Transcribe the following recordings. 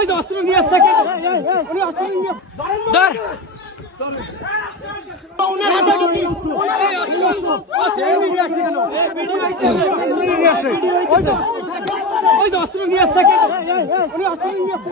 ওই তো অস্ত্র নিয়ে আসছে উনি অস্ত্র নিয়ে ধর ওনার হাতে ওই তো অস্ত্র নিয়ে আসছে উনি অস্ত্র নিয়ে আসছে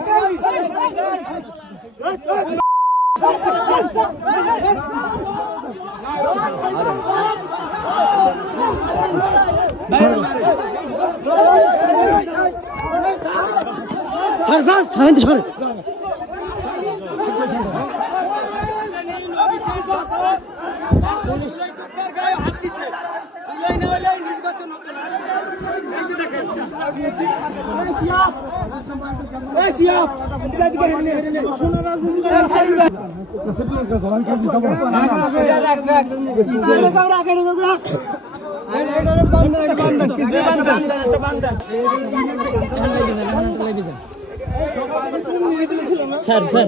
স্যার স্যার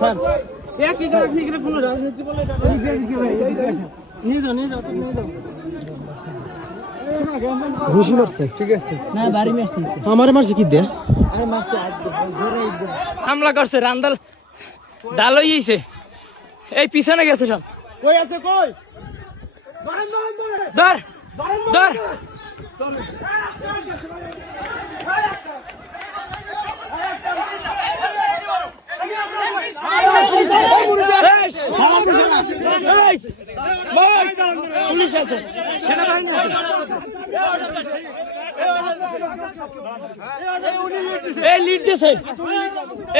স্যার কোনো রাজনীতি বলে নিয়ে যাও নিয়ে যাও নিয়ে যাও ঘুষি মারছে ঠিক আছে না বাড়ি মারছি আমার মারছে কি দে আরে মারছে হামলা করছে রান্দাল ডাল হইছে এই পিছনে গেছে সব কই আছে কই ধর ধর পুলিশ আছে সেনাবাহিনী আছে এই লিড দিছে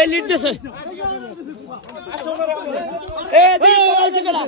এই লিড দিছে এই দিছে কেডা